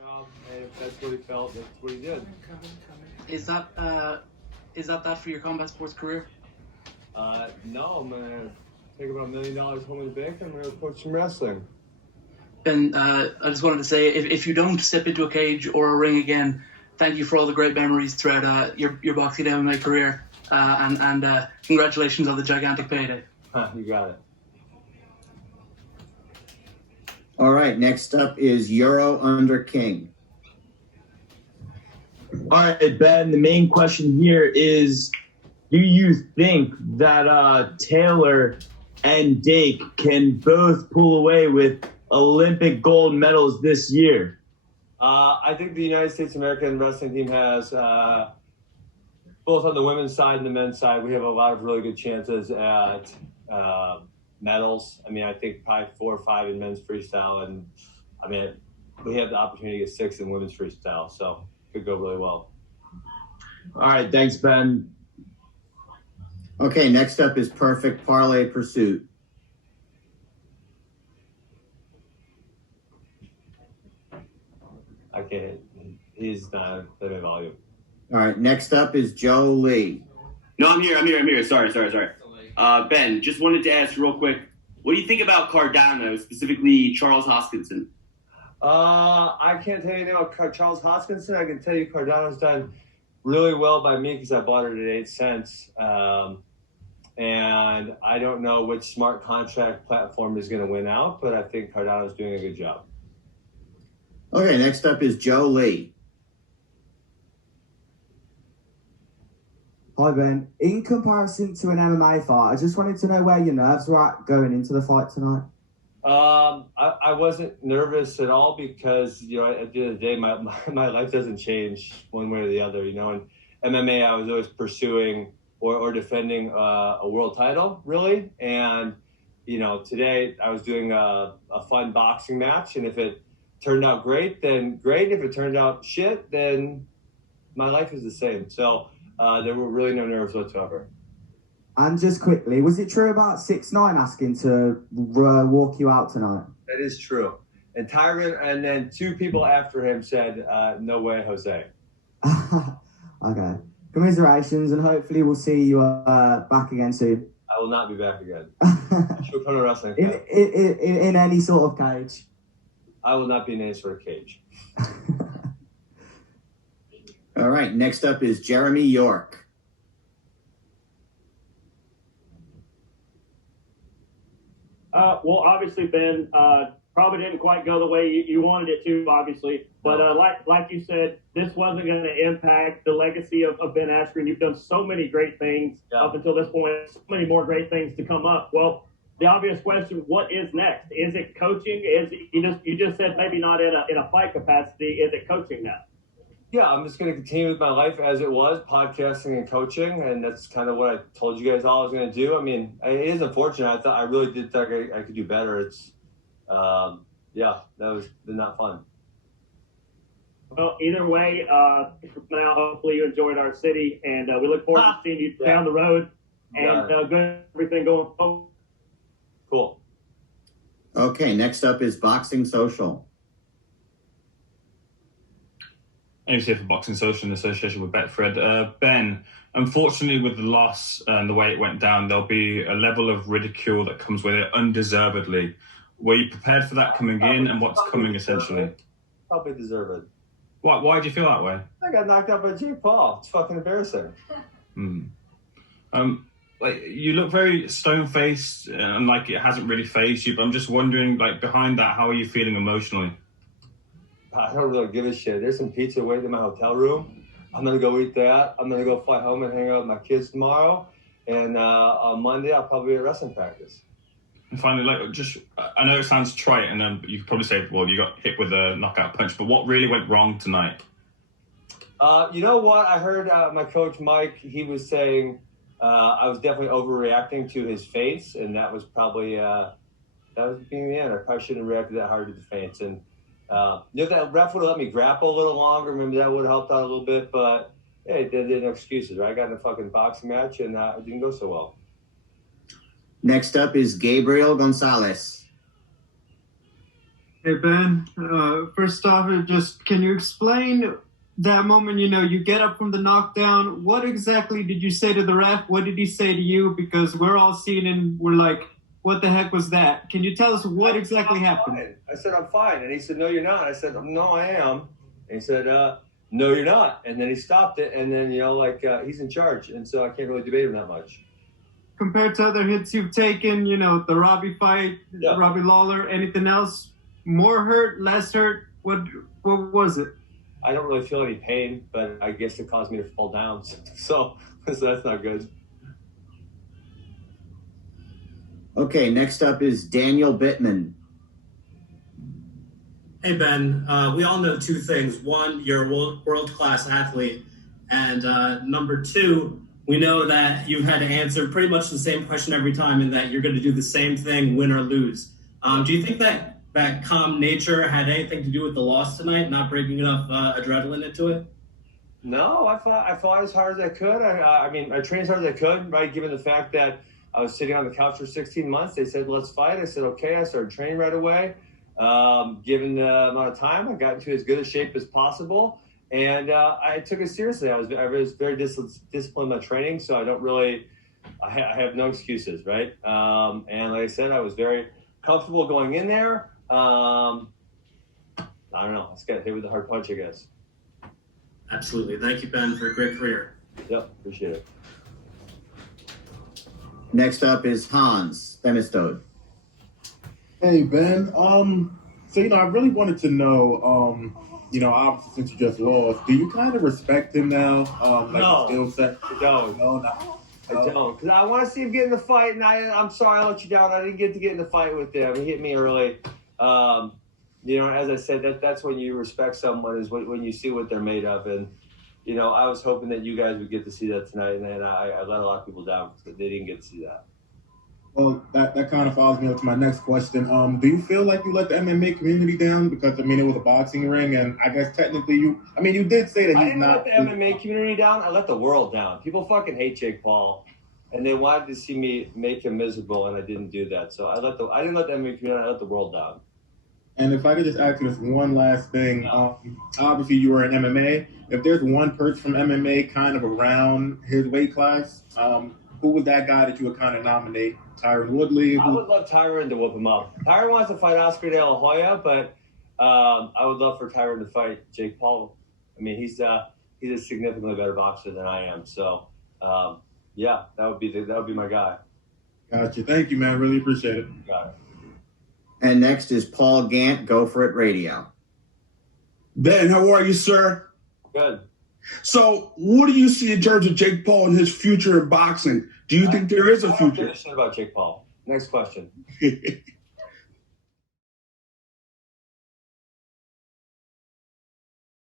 And if that's what he felt, that's what he did. Is that for your combat sports career? No, I'm gonna take about $1 million home in the bank. I'm gonna coach some wrestling. Ben, I just wanted to say, if you don't step into a cage or a ring again, thank you for all the great memories throughout your boxing MMA career, and congratulations on the gigantic payday. You got it. All right, next up is Euro under King. All right, Ben, the main question here is, do you think that Taylor and Dake can both pull away with Olympic gold medals this year? I think the United States American wrestling team has, both on the women's side and the men's side, we have a lot of really good chances at medals. I mean, I think probably 4 or 5 in men's freestyle, and I mean, we have the opportunity to get 6 in women's freestyle, so it could go really well. All right, thanks, Ben. Okay, next up is Perfect Parlay Pursuit. I can't. He's not living volume. All right, next up is Joe Lee. No, I'm here. Sorry. Ben, just wanted to ask real quick, what do you think about Cardano, specifically Charles Hoskinson? I can't tell you anything about Charles Hoskinson. I can tell you Cardano's done really well by me because I bought it at 8 cents. And I don't know which smart contract platform is going to win out, but I think Cardano's doing a good job. Okay, next up is Joe Lee. Hi Ben, in comparison to an MMA fight, I just wanted to know where your nerves were at going into the fight tonight. I wasn't nervous at all because, you know, at the end of the day, my life doesn't change one way or the other. You know, in MMA, I was always pursuing or defending a world title, really. And, you know, today I was doing a fun boxing match. And if it turned out great, then great. If it turned out shit, then my life is the same. So there were really no nerves whatsoever. And just quickly, was it true about 6ix9ine asking to walk you out tonight? That is true. And Tyron, and then 2 people after him said, no way, Jose. Okay. Commiserations, and hopefully we'll see you back again soon. I will not be back again. She'll come to wrestling. In any sort of cage. I will not be in any sort of cage. All right, next up is Jeremy York. Well, obviously, Ben, probably didn't quite go the way you wanted it to, obviously. But like you said, this wasn't going to impact the legacy of Ben Askren. You've done so many great things up until this point, so many more great things to come up. Well, the obvious question, what is next? Is it coaching? You just said maybe not in a fight capacity. Is it coaching now? Yeah, I'm just going to continue with my life as it was, podcasting and coaching, and that's kind of what I told you guys all I was going to do. I mean, it is unfortunate. I really did think I could do better. It's, yeah, that was not fun. Well, either way, now hopefully you enjoyed our city, and we look forward to seeing you down the road, and good everything going forward. Cool. Okay, next up is Boxing Social. Ames here for Boxing Social in association with Betfred. Ben, unfortunately with the loss and the way it went down, there'll be a level of ridicule that comes with it undeservedly. Were you prepared for that coming in, and what's coming essentially? Probably deserve it. Why do you feel that way? I got knocked out by Jake Paul. It's fucking embarrassing. Like, you look very stone-faced and like it hasn't really fazed you, but I'm just wondering, like, behind that, how are you feeling emotionally? I don't really give a shit. There's some pizza waiting in my hotel room. I'm going to go eat that. I'm going to go fly home and hang out with my kids tomorrow. And on Monday, I'll probably be at wrestling practice. And finally, like, I know it sounds trite, and then you could probably say, well, you got hit with a knockout punch, but what really went wrong tonight? You know what? I heard my coach, Mike, he was saying I was definitely overreacting to his face, and that was probably, that was being the end. I probably shouldn't have reacted that hard to the feints. And if that ref would have let me grapple a little longer, maybe that would have helped out a little bit, but hey, there are no excuses, right? I got in a fucking boxing match, and it didn't go so well. Next up is Gabriel Gonzalez. Hey Ben, first off, just can you explain that moment? You get up from the knockdown. What exactly did you say to the ref? What did he say to you? Because we're all seeing and we're like, what the heck was that? Can you tell us what exactly happened? Fine. I said, I'm fine. And he said, no, you're not. I said, no, I am. And he said, no, you're not. And then he stopped it. And then, he's in charge. And so I can't really debate him that much. Compared to other hits you've taken, the Robbie fight, Robbie Lawler, anything else? More hurt, less hurt? What was it? I don't really feel any pain, but I guess it caused me to fall down. So that's not good. Okay, next up is Daniel Bittman. Hey, Ben. We all know two things. One, you're a world-class athlete. And number two, we know that you've had to answer pretty much the same question every time and that you're going to do the same thing, win or lose. Do you think that calm nature had anything to do with the loss tonight, not bringing enough adrenaline into it? No, I fought as hard as I could. I trained as hard as I could, right? Given the fact that I was sitting on the couch for 16 months, they said, let's fight. I said, okay. I started training right away. Given the amount of time, I got into as good a shape as possible. And I took it seriously. I was very disciplined in my training, so I have no excuses, right? And like I said, I was very comfortable going in there. I don't know. I just got hit with a hard punch, I guess. Absolutely. Thank you, Ben, for a great career. Yep, appreciate it. Next up is Hans Themistode. Hey Ben, I really wanted to know, obviously since you just lost, do you kind of respect him now? No, skill set? I don't. No, I don't, because I want to see him get in the fight, and I'm sorry I let you down. I didn't get in the fight with him. He hit me early. As I said, that's when you respect someone, is when you see what they're made of. And I was hoping that you guys would get to see that tonight, and then I let a lot of people down because they didn't get to see that. Well, that kind of follows me up to my next question. Do you feel like you let the MMA community down? Because, it was a boxing ring, and I guess technically you did say that I he's didn't not... let the MMA community down. I let the world down. People fucking hate Jake Paul, and they wanted to see me make him miserable, and I didn't do that. So I didn't let the MMA community, I let the world down. And if I could just ask you this one last thing, obviously you were in MMA. If there's one person from MMA kind of around his weight class, who was that guy that you would kind of nominate? Tyron Woodley? I would love Tyron to whoop him up. Tyron wants to fight Oscar De La Hoya, but I would love for Tyron to fight Jake Paul. He's a significantly better boxer than I am. So, that would be my guy. Gotcha. Thank you, man. Really appreciate it. You got it. And next is Paul Gant, Go For It Radio. Ben, how are you, sir? Good. So, what do you see in terms of Jake Paul and his future in boxing? Do you think there is a future? About Jake Paul. Next question.